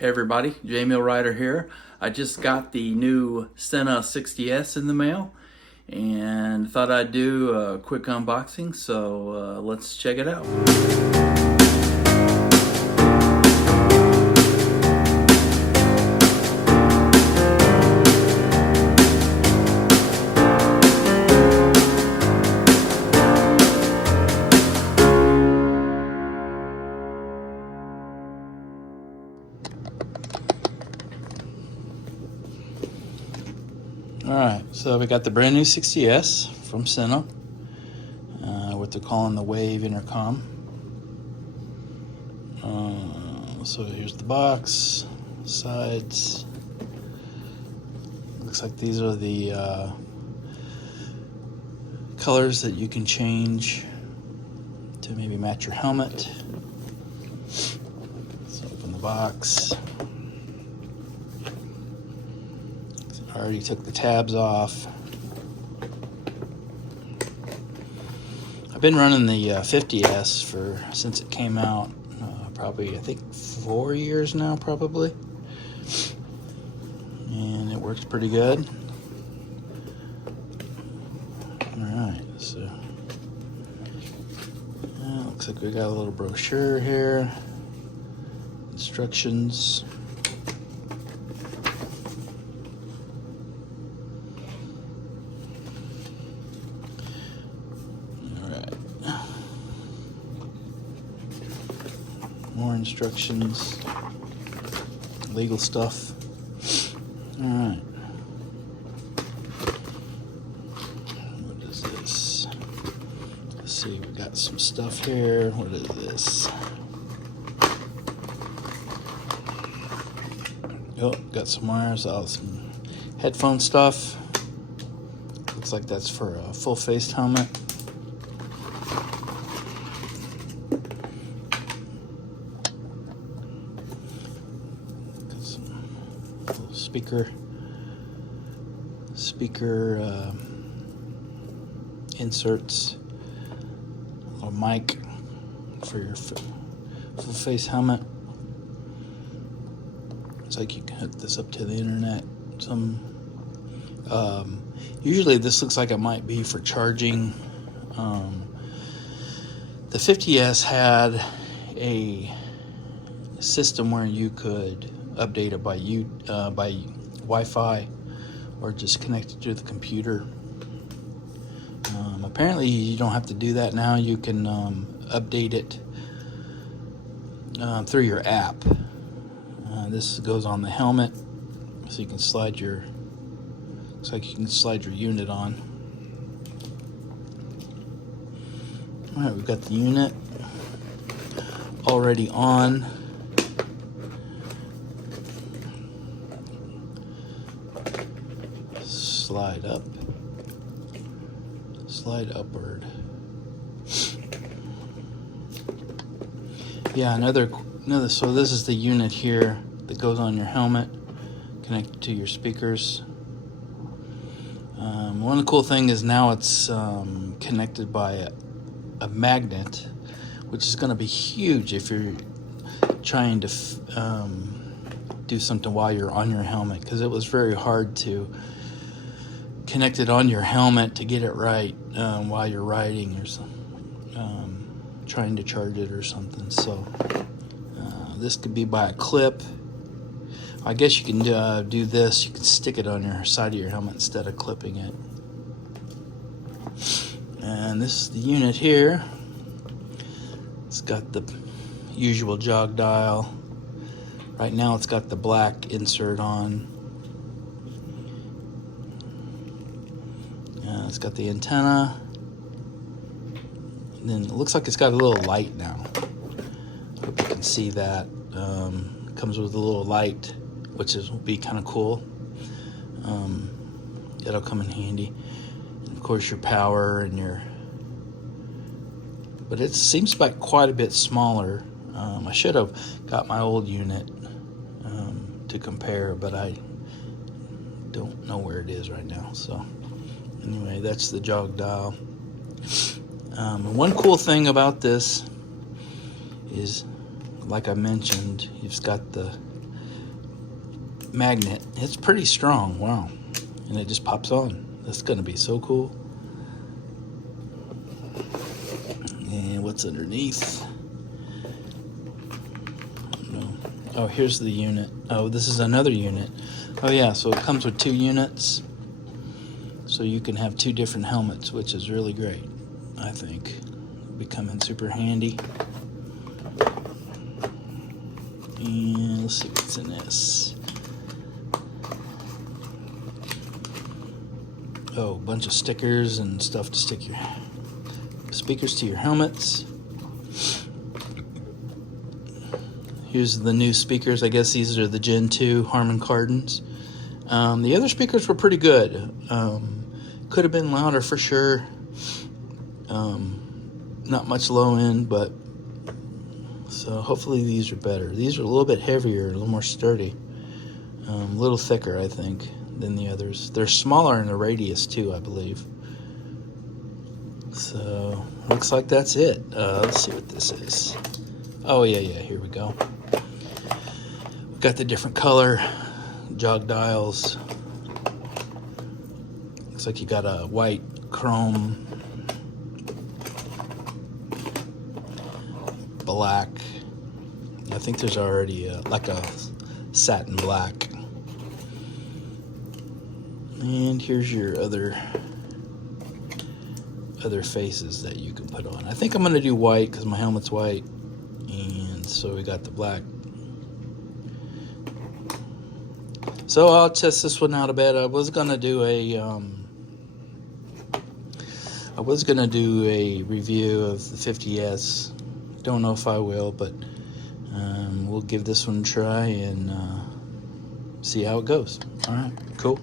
Hey everybody, J Rider here. I just got the new Sena 60S in the mail and thought I'd do a quick unboxing, so let's check it out. Alright, so we got the brand new 60S from Sena, what they're calling the Wave intercom. So here's the box, sides. Looks like these are the colors that you can change to maybe match your helmet. Let's open the box. I already took the tabs off. I've been running the 50S since it came out, probably I think 4 years now, probably, and it works pretty good. All right, so looks like we got a little brochure here, instructions. More instructions, legal stuff. All right. What is this? Let's see, we got some stuff here. What is this? Oh, got some wires, some headphone stuff. Looks like that's for a full-faced helmet. Speaker inserts, a little mic for your full face helmet. It's like you can hook this up to the internet. Usually this looks like it might be for charging. The 50S had a system where you could update it by Wi-Fi or just connect it to the computer. Apparently you don't have to do that now. You can update it through your app. This goes on the helmet, so you can slide your. Looks like you can slide your unit on. All right, we've got the unit already on. Slide up, slide upward. Yeah, another. So this is the unit here that goes on your helmet, connected to your speakers. One of the cool things is now it's connected by a magnet, which is going to be huge if you're trying to do something while you're on your helmet, because it was very hard to connect it on your helmet to get it right while you're riding or trying to charge it or something. So this could be by a clip. I guess you can do this. You can stick it on your side of your helmet instead of clipping it. And this is the unit here. It's got the usual jog dial. Right now it's got the black insert on. It's got the antenna. And then it looks like it's got a little light now. Hope you can see that. It comes with a little light, which will be kind of cool. It'll come in handy. And of course, your power and your. But it seems like quite a bit smaller. I should have got my old unit to compare, but I don't know where it is right now. So anyway, that's the jog dial. One cool thing about this is, like I mentioned, you've got the magnet. It's pretty strong. Wow. And it just pops on. That's going to be so cool. And what's underneath? Oh, here's the unit. Oh, this is another unit. Oh yeah, so it comes with 2 units. So you can have 2 different helmets, which is really great, I think. It'll be coming super handy. And let's see what's in this. Oh, a bunch of stickers and stuff to stick your speakers to your helmets. Here's the new speakers. I guess these are the Gen 2 Harman Kardons. The other speakers were pretty good. Could have been louder for sure. Not much low end, but so hopefully these are better. These are a little bit heavier, a little more sturdy, a little thicker, I think, than the others. They're smaller in the radius too, I believe. So looks like that's it. Let's see what this is. Oh yeah, here we go. We've got the different color jog dials. Looks like you got a white chrome, black. I think there's already like a satin black. And here's your other faces that you can put on. I think I'm going to do white because my helmet's white. And so we got the black. So I'll test this one out a bit. I was gonna do a review of the 50S. Don't know if I will, but we'll give this one a try and see how it goes. All right, cool.